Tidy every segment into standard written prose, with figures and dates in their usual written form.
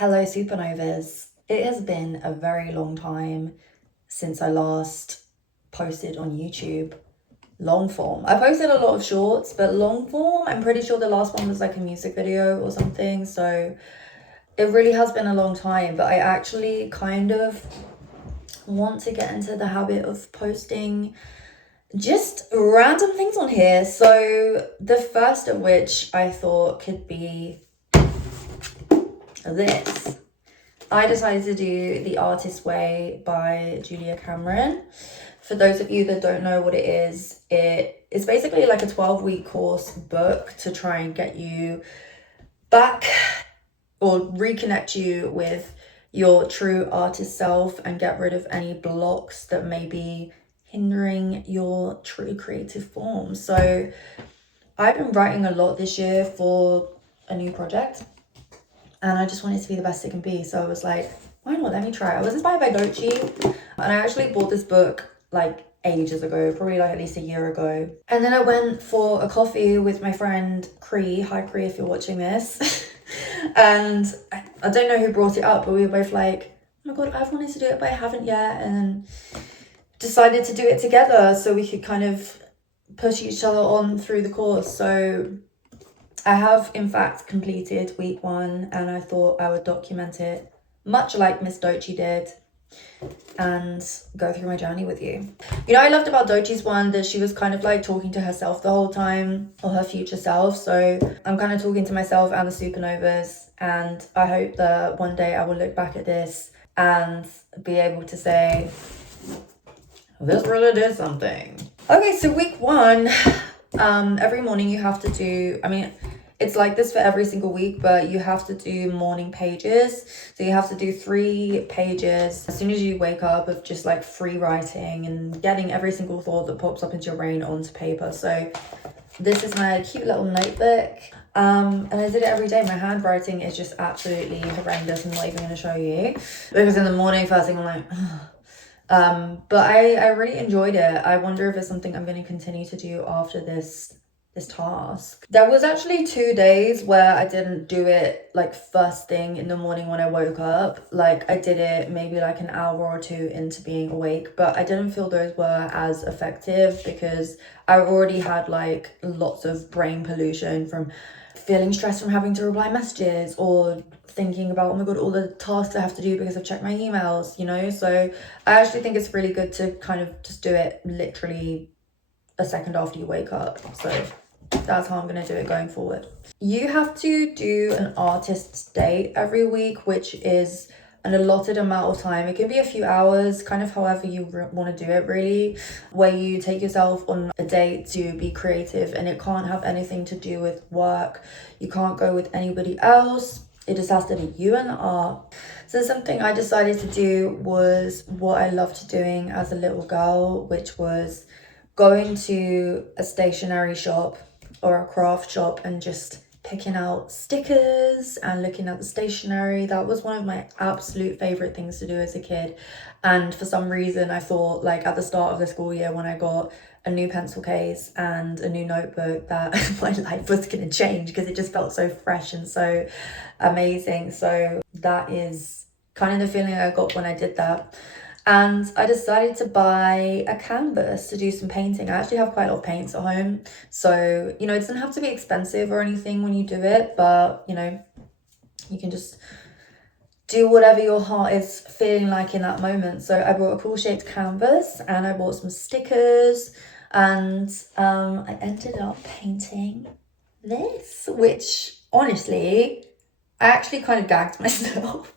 Hello, supernovas. It has been a very long time since I last posted on YouTube long form. I posted a lot of shorts, but long form, I'm pretty sure the last one was like a music video or something. So it really has been a long time, but I actually kind of want to get into the habit of posting just random things on here. So the first of which I thought could be this. I decided to do The Artist's Way by Julia Cameron. For those of you that don't know what it is basically like a 12-week course book to try and get you back or reconnect you with your true artist self and get rid of any blocks that may be hindering your true creative form. So I've been writing a lot this year for a new project, and I just wanted to be the best it can be. So I was like, why not? Let me try. I was inspired by Dochi, and I actually bought this book like ages ago, probably like at least a year ago. And then I went for a coffee with my friend Cree. Hi Cree, if you're watching this. And I don't know who brought it up, but we were both like, oh my god, I've wanted to do it, but I haven't yet. And decided to do it together so we could kind of push each other on through the course. So I have in fact completed week 1, and I thought I would document it much like Miss Dochi did and go through my journey with you. You know, I loved about Dochi's one that she was kind of like talking to herself the whole time, or her future self. So I'm kind of talking to myself and the supernovas, and I hope that one day I will look back at this and be able to say, this really did something. Okay, so week 1, every morning you have to do, it's like this for every single week, but you have to do morning pages. So you have to do 3 pages as soon as you wake up of just like free writing and getting every single thought that pops up into your brain onto paper. So this is my cute little notebook. And I did it every day. My handwriting is just absolutely horrendous. I'm not even going to show you, because in the morning, first thing I'm like, but I really enjoyed it. I wonder if it's something I'm going to continue to do after this task. There was actually 2 days where I didn't do it like first thing in the morning when I woke up. Like I did it maybe like an hour or 2 into being awake, but I didn't feel those were as effective because I already had like lots of brain pollution from feeling stressed from having to reply messages, or thinking about, oh my god, all the tasks I have to do because I've checked my emails, you know. So I actually think it's really good to kind of just do it literally a second after you wake up. So that's how I'm going to do it going forward. You have to do an artist's date every week, which is an allotted amount of time. It can be a few hours, kind of however you want to do it really, where you take yourself on a date to be creative, and it can't have anything to do with work. You can't go with anybody else. It just has to be you and the art. So something I decided to do was what I loved doing as a little girl, which was going to a stationery shop or a craft shop and just picking out stickers and looking at the stationery. That was one of my absolute favorite things to do as a kid. And for some reason I thought, like at the start of the school year when I got a new pencil case and a new notebook, that my life was going to change, because it just felt so fresh and so amazing. So that is kind of the feeling I got when I did that. And I decided to buy a canvas to do some painting. I actually have quite a lot of paints at home. So, you know, it doesn't have to be expensive or anything when you do it, but, you know, you can just do whatever your heart is feeling like in that moment. So I bought a cool shaped canvas, and I bought some stickers, and I ended up painting this, which honestly, I actually kind of gagged myself.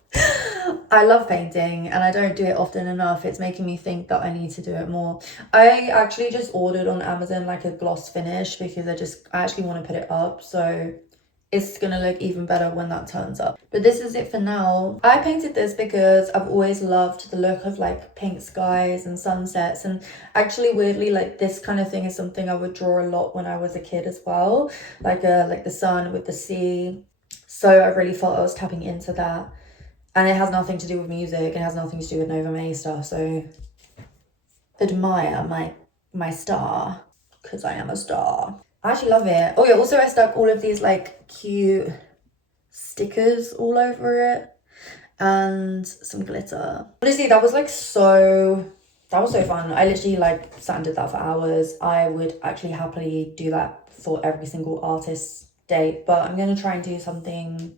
I love painting, and I don't do it often enough. It's making me think that I need to do it more. I actually just ordered on Amazon like a gloss finish, because I actually want to put it up, so it's gonna look even better when that turns up. But this is it for now. I painted this because I've always loved the look of like pink skies and sunsets, and actually weirdly, like this kind of thing is something I would draw a lot when I was a kid as well, like the sun with the sea. So I really felt I was tapping into that. And it has nothing to do with music. It has nothing to do with Nova May stuff. So admire my star, because I am a star. I actually love it. Oh yeah, also I stuck all of these like cute stickers all over it. and some glitter. Honestly, that was so fun. I literally like sat and did that for hours. I would actually happily do that for every single artist day, but I'm gonna try and do something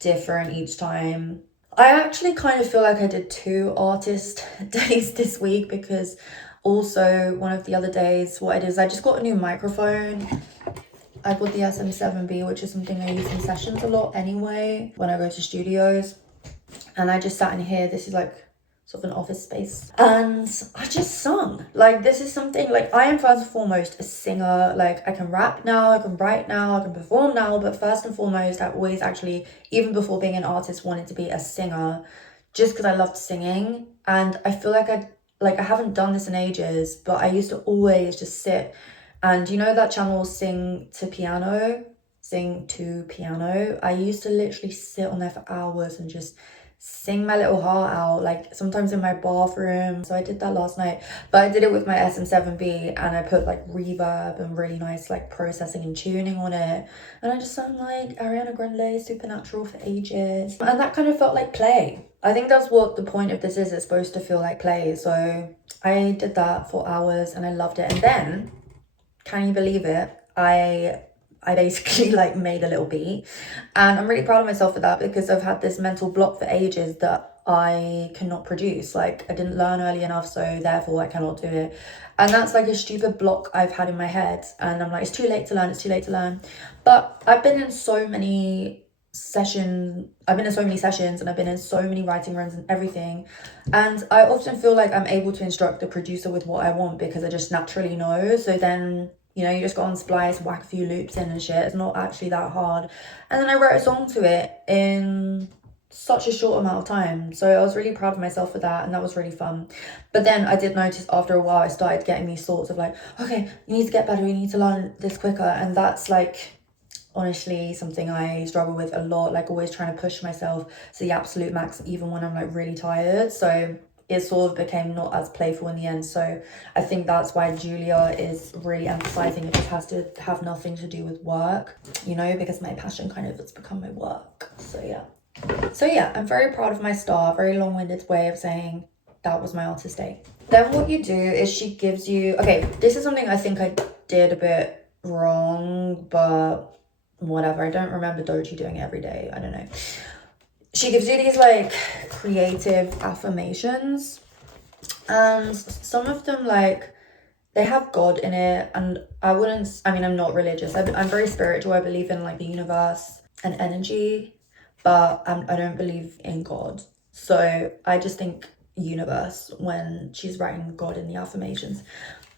different each time. I actually kind of feel like I did 2 artist days this week, because also one of the other days, what I did is I just got a new microphone. I got the SM7B, which is something I use in sessions a lot anyway when I go to studios. And I just sat in here. This is like sort of an office space. And I just sung. Like, this is something, like, I am first and foremost a singer. Like, I can rap now, I can write now, I can perform now. But first and foremost, I always actually, even before being an artist, wanted to be a singer, just because I loved singing. And I feel like I haven't done this in ages, but I used to always just sit. And you know that channel Sing to Piano? I used to literally sit on there for hours and just sing my little heart out, like sometimes in my bathroom. So I did that last night, but I did it with my SM7B, and I put like reverb and really nice like processing and tuning on it, and I just sang like Ariana Grande Supernatural for ages, and that kind of felt like play. I think that's what the point of this is. It's supposed to feel like play. So I did that for hours and I loved it. And then, can you believe it, I basically like made a little beat, and I'm really proud of myself for that, because I've had this mental block for ages that I cannot produce. Like, I didn't learn early enough, so therefore I cannot do it. And that's like a stupid block I've had in my head, and I'm like, it's too late to learn. But I've been in so many sessions and I've been in so many writing rooms and everything, and I often feel like I'm able to instruct the producer with what I want, because I just naturally know. So then, you know, you just go on Splice, whack a few loops in and shit. It's not actually that hard. And then I wrote a song to it in such a short amount of time. So I was really proud of myself for that, and that was really fun. But then I did notice after a while, I started getting these thoughts of like, okay, you need to get better, you need to learn this quicker. And that's like, honestly, something I struggle with a lot, like always trying to push myself to the absolute max, even when I'm like really tired. So it sort of became not as playful in the end. So I think that's why Julia is really emphasizing it just has to have nothing to do with work, you know, because my passion kind of has become my work. So yeah, I'm very proud of my star. Very long-winded way of saying that was my artist day. Then what you do is she gives you, okay, this is something I think I did a bit wrong, but whatever. I don't remember Doji doing it every day. I don't know. She gives you these like creative affirmations, and some of them, like, they have God in it. And I'm not religious. I'm very spiritual. I believe in like the universe and energy, but I don't believe in God. So I just think universe when she's writing God in the affirmations.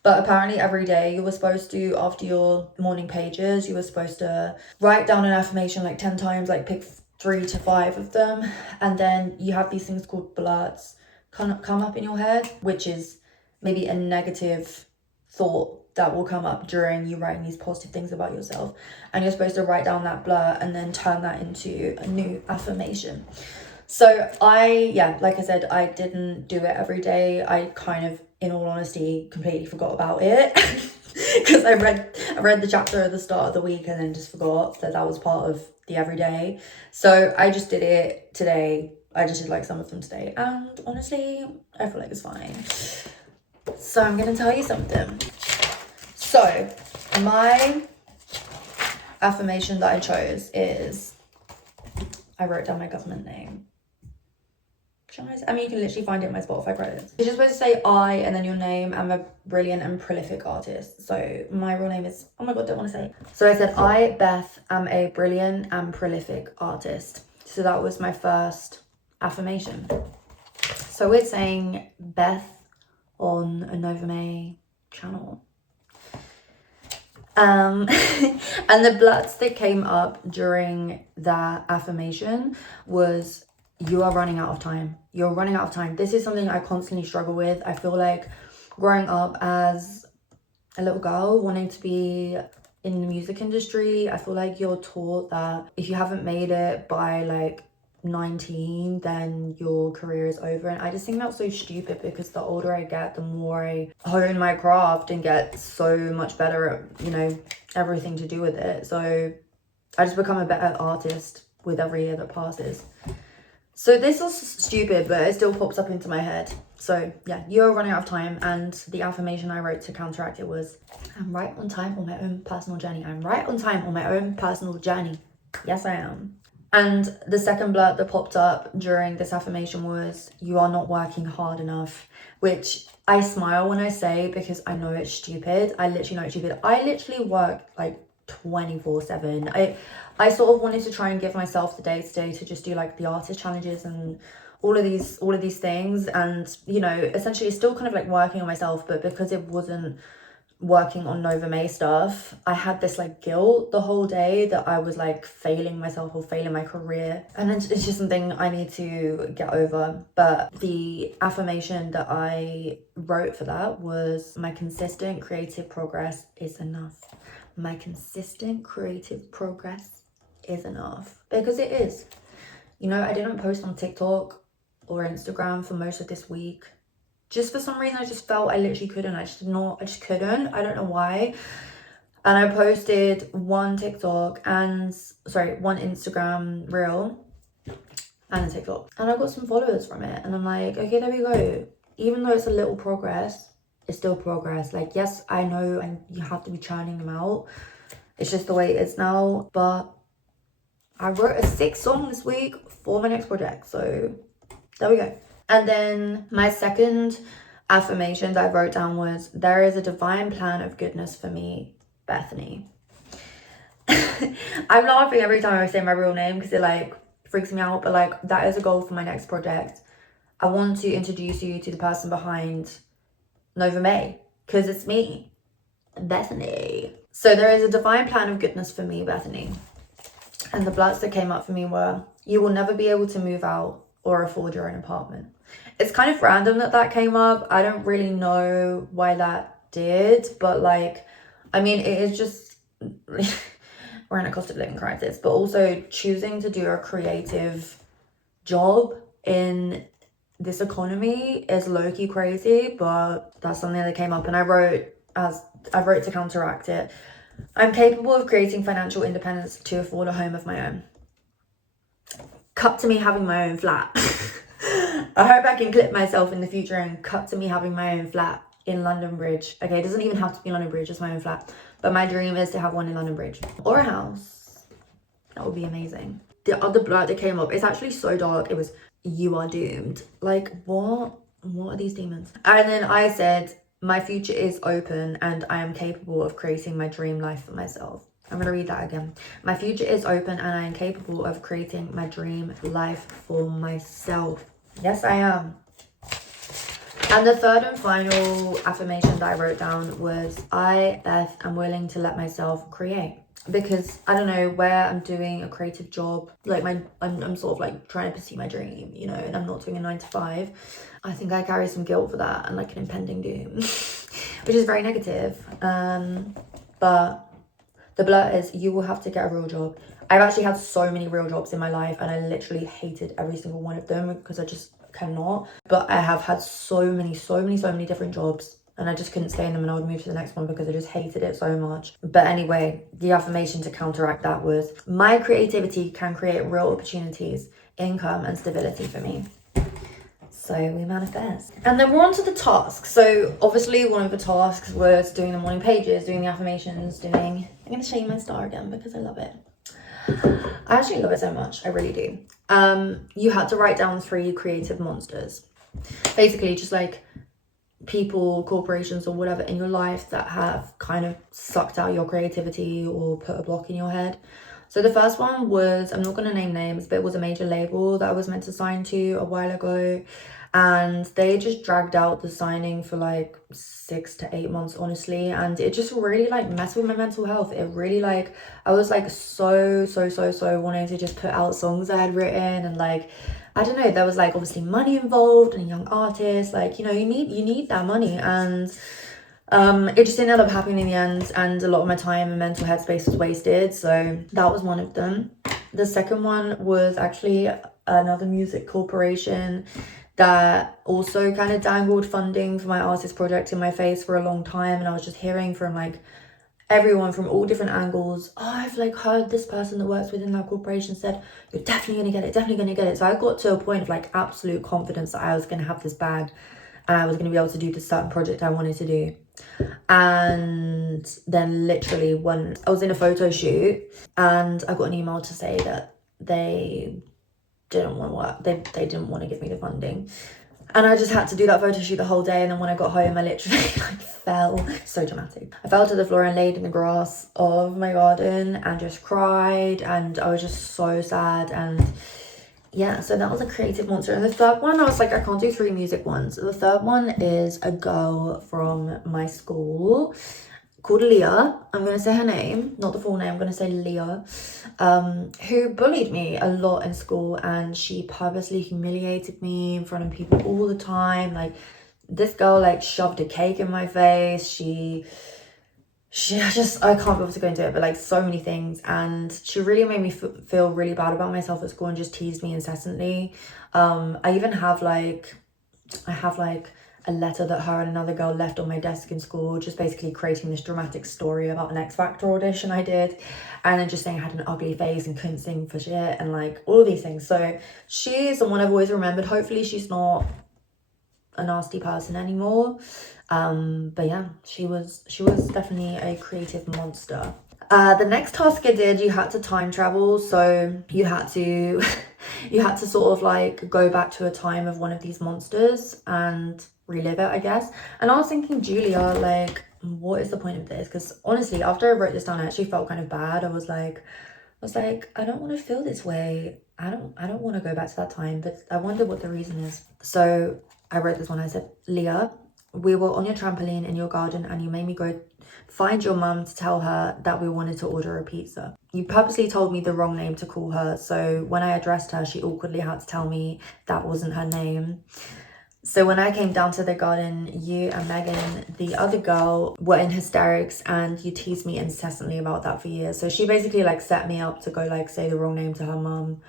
But apparently every day you were supposed to, after your morning pages, you were supposed to write down an affirmation like 10 times, like pick 3 to 5 of them. And then you have these things called blurts come up in your head, which is maybe a negative thought that will come up during you writing these positive things about yourself. And you're supposed to write down that blur and then turn that into a new affirmation. So like I said, I didn't do it every day. I kind of, in all honesty, completely forgot about it because I read the chapter at the start of the week and then just forgot that was part of the everyday. So I just did it today. I just did like some of them today, and honestly, I feel like it's fine. So I'm gonna tell you something. So my affirmation that I chose is, I wrote down my government name. I mean, you can literally find it in my Spotify credits. You're just supposed to say I and then your name. I'm a brilliant and prolific artist. So my real name is, oh my God, don't want to say it. So I said, I, Beth, am a brilliant and prolific artist. So that was my first affirmation. So we're saying Beth on a Nova May channel. And the bloods that came up during that affirmation was, you are running out of time. You're running out of time. This is something I constantly struggle with. I feel like growing up as a little girl wanting to be in the music industry, I feel like you're taught that if you haven't made it by like 19, then your career is over. And I just think that's so stupid, because the older I get, the more I hone my craft and get so much better at, you know, everything to do with it. So I just become a better artist with every year that passes. So this was stupid, but it still pops up into my head. So yeah, you're running out of time, and the affirmation I wrote to counteract it was, I'm right on time on my own personal journey. I'm right on time on my own personal journey. Yes, I am. And the second blurt that popped up during this affirmation was, you are not working hard enough, which I smile when I say because I know it's stupid. I literally know it's stupid. I literally work like 24/7. I sort of wanted to try and give myself the day today to just do like the artist challenges and all of these things, and you know, essentially still kind of like working on myself, but because it wasn't working on Nova May stuff, I had this like guilt the whole day that I was like failing myself or failing my career, and it's just something I need to get over. But the affirmation that I wrote for that was, my consistent creative progress is enough. My consistent creative progress is enough, because it is. You know, I didn't post on TikTok or Instagram for most of this week. Just for some reason, I just felt I literally couldn't. I just couldn't. I don't know why. And I posted one Instagram reel and a TikTok. And I got some followers from it. And I'm like, okay, there we go. Even though it's a little progress, it's still progress. Like, yes, I know, and you have to be churning them out. It's just the way it is now. But I wrote a 6 song this week for my next project. So there we go. And then my second affirmation that I wrote down was, there is a divine plan of goodness for me, Bethany. I'm laughing every time I say my real name because it like freaks me out, but like that is a goal for my next project. I want to introduce you to the person behind Nova May, because it's me, Bethany. So there is a divine plan of goodness for me, Bethany. And the bloods that came up for me were, you will never be able to move out or afford your own apartment. It's kind of random that came up. I don't really know why that did, but like, I mean, it is just, we're in a cost of living crisis, but also choosing to do a creative job in this economy is low-key crazy, but that's something that came up. And I wrote to counteract it, I'm capable of creating financial independence to afford a home of my own. Cut to me having my own flat. I hope I can clip myself in the future and cut to me having my own flat in London Bridge. Okay, it doesn't even have to be London Bridge, it's my own flat. But my dream is to have one in London Bridge. Or a house. That would be amazing. The other blurt that came up, it's actually so dark. It was, you are doomed. Like, what? What are these demons? And then I said, my future is open and I am capable of creating my dream life for myself. I'm going to read that again. My future is open and I am capable of creating my dream life for myself. Yes, I am. And the third and final affirmation that I wrote down was, I, Beth, am willing to let myself create. Because I don't know, where I'm doing a creative job, like I'm sort of like trying to pursue my dream, you know, and I'm not doing a 9 to 5. I think I carry some guilt for that and like an impending doom, which is very negative. But the blurt is, you will have to get a real job. I've actually had so many real jobs in my life and I literally hated every single one of them because I just cannot. But I have had so many different jobs and I just couldn't stay in them, and I would move to the next one because I just hated it so much. But anyway, the affirmation to counteract that was, my creativity can create real opportunities, income and stability for me. So we manifest. And then we're on to the tasks. So obviously one of the tasks was doing the morning pages, doing the affirmations, I'm going to show you my star again because I love it. I actually love it so much. I really do. You had to write down 3 creative monsters. Basically just like people, corporations or whatever in your life that have kind of sucked out your creativity or put a block in your head. So the first one was, I'm not going to name names, but it was a major label that I was meant to sign to a while ago, and they just dragged out the signing for like 6 to 8 months, honestly, and it just really like messed with my mental health. It really like, I was like so wanting to just put out songs I had written, and like, I don't know, there was like obviously money involved and a young artist, like, you know, you need that money, and it just didn't end up happening in the end, and a lot of my time and mental headspace was wasted. So that was one of them. The second one was actually another music corporation that also kind of dangled funding for my artist project in my face for a long time, and I was just hearing from like everyone from all different angles. Oh, I've like heard this person that works within that corporation said you're definitely gonna get it, definitely gonna get it. So I got to a point of like absolute confidence that I was gonna have this bag and I was gonna be able to do this certain project I wanted to do. And then literally when I was in a photo shoot and I got an email to say that they didn't want to work, they didn't want to give me the funding. And I just had to do that photo shoot the whole day. And then when I got home, I literally like fell. So dramatic. I fell to the floor and laid in the grass of my garden and just cried. And I was just so sad. And yeah, so that was a creative monster. And the third one, I was like, I can't do 3 music ones. The third one is a girl from my school called Leah. I'm going to say her name, not the full name. I'm going to say Leah, who bullied me a lot in school, and she purposely humiliated me in front of people all the time. Like, this girl like shoved a cake in my face. I can't be able to go into it, but like so many things. And she really made me feel really bad about myself at school and just teased me incessantly. I even have like a letter that her and another girl left on my desk in school, just basically creating this dramatic story about an X Factor audition I did, and then just saying I had an ugly face and couldn't sing for shit and like all these things. So she's someone I've always remembered. Hopefully she's not a nasty person anymore. But yeah, she was definitely a creative monster. The next task I did, you had to time travel. So you had to sort of like go back to a time of one of these monsters and relive it, I guess. And I was thinking, Julia, like, what is the point of this? Because honestly, after I wrote this down, I actually felt kind of bad. I was like, I don't want to feel this way. I don't want to go back to that time. But I wonder what the reason is. So I wrote this one. I said, Leah, we were on your trampoline in your garden and you made me go find your mum to tell her that we wanted to order a pizza. You purposely told me the wrong name to call her. So when I addressed her, she awkwardly had to tell me that wasn't her name. So when I came down to the garden, you and Megan, the other girl, were in hysterics and you teased me incessantly about that for years. So she basically like set me up to go like say the wrong name to her mum.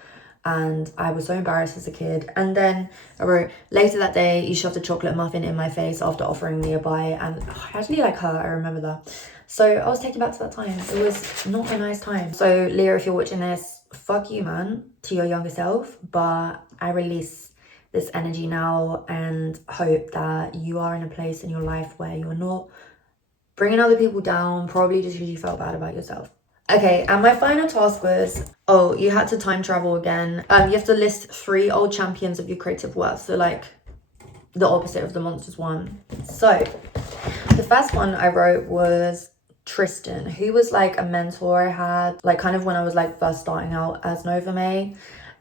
And I was so embarrassed as a kid. And then I wrote, later that day, you shoved a chocolate muffin in my face after offering me a bite. And I actually like her, I remember that. So I was taken back to that time. It was not a nice time. So Leah, if you're watching this, fuck you, man, to your younger self. But I release this energy now and hope that you are in a place in your life where you're not bringing other people down, probably just because you felt bad about yourself. Okay, and my final task was, you had to time travel again. You have to list 3 old champions of your creative work. So like the opposite of the monsters one. So the first one I wrote was Tristan, who was like a mentor I had, like kind of when I was like first starting out as Nova May.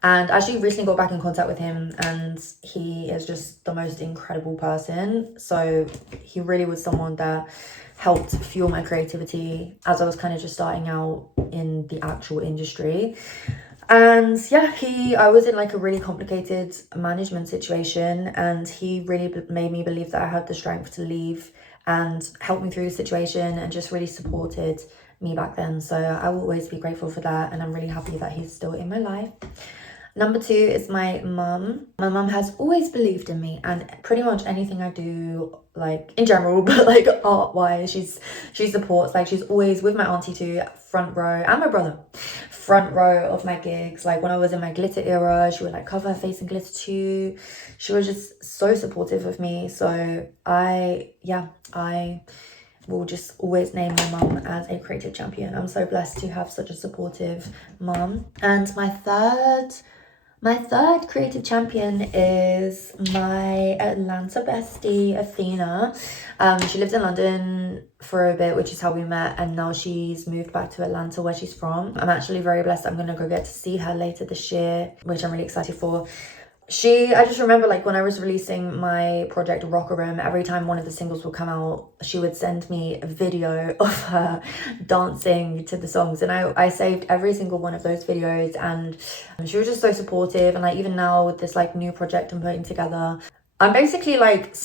And I actually recently got back in contact with him, and he is just the most incredible person. So he really was someone that helped fuel my creativity as I was kind of just starting out in the actual industry. And yeah, I was in like a really complicated management situation, and he really made me believe that I had the strength to leave and helped me through the situation and just really supported me back then. So I will always be grateful for that, and I'm really happy that he's still in my life. Number 2 is my mum. My mum has always believed in me and pretty much anything I do, like in general, but like art wise, she supports. Like she's always with my auntie too, front row, and my brother, front row of my gigs. Like when I was in my glitter era, she would like cover her face in glitter too. She was just so supportive of me. So I will just always name my mum as a creative champion. I'm so blessed to have such a supportive mum. And my third creative champion is my Atlanta bestie, Athena. She lived in London for a bit, which is how we met, and now she's moved back to Atlanta where she's from. I'm actually very blessed. I'm gonna go get to see her later this year, which I'm really excited for. I just remember like when I was releasing my project Rocker Room, every time one of the singles would come out, she would send me a video of her dancing to the songs, and I saved every single one of those videos, and she was just so supportive. And like even now with this like new project I'm putting together, I'm basically like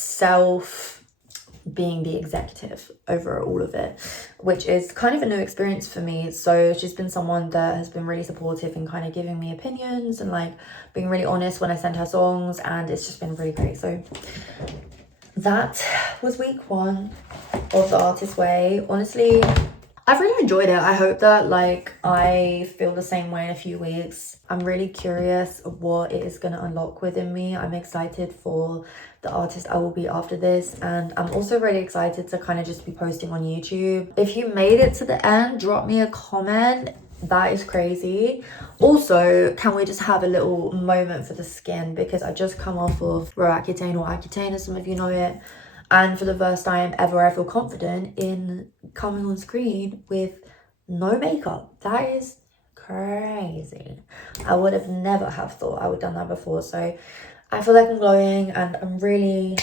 being the executive over all of it, which is kind of a new experience for me. So she's been someone that has been really supportive and kind of giving me opinions and like being really honest when I send her songs, and it's just been really great. So that was week 1 of the Artist Way. Honestly, I've really enjoyed it. I hope that like I feel the same way in a few weeks. I'm really curious what it is going to unlock within me. I'm excited for the artist I will be after this, and I'm also really excited to kind of just be posting on YouTube. If you made it to the end, drop me a comment. That is crazy. Also, can we just have a little moment for the skin, because I just come off of Roaccutane, or Accutane as some of you know it, and for the first time ever I feel confident in coming on screen with no makeup. That is crazy. I would have never have thought I would have done that before. So I feel like I'm glowing and I'm really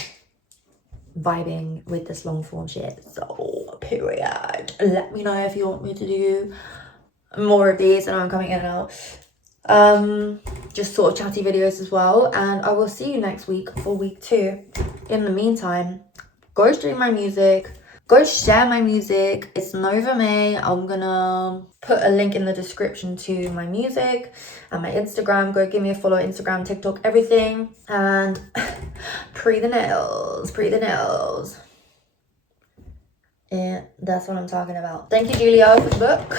vibing with this long form shit. So period. Let me know if you want me to do more of these. And I'm coming in and out. Just sort of chatty videos as well. And I will see you next week for week 2. In the meantime, go stream my music. Go share my music. It's Nova May. I'm gonna put a link in the description to my music and my Instagram. Go give me a follow, Instagram, TikTok, everything. And pre the nails. Yeah, that's what I'm talking about. Thank you, Julia, for the book.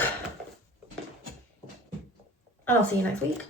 And I'll see you next week.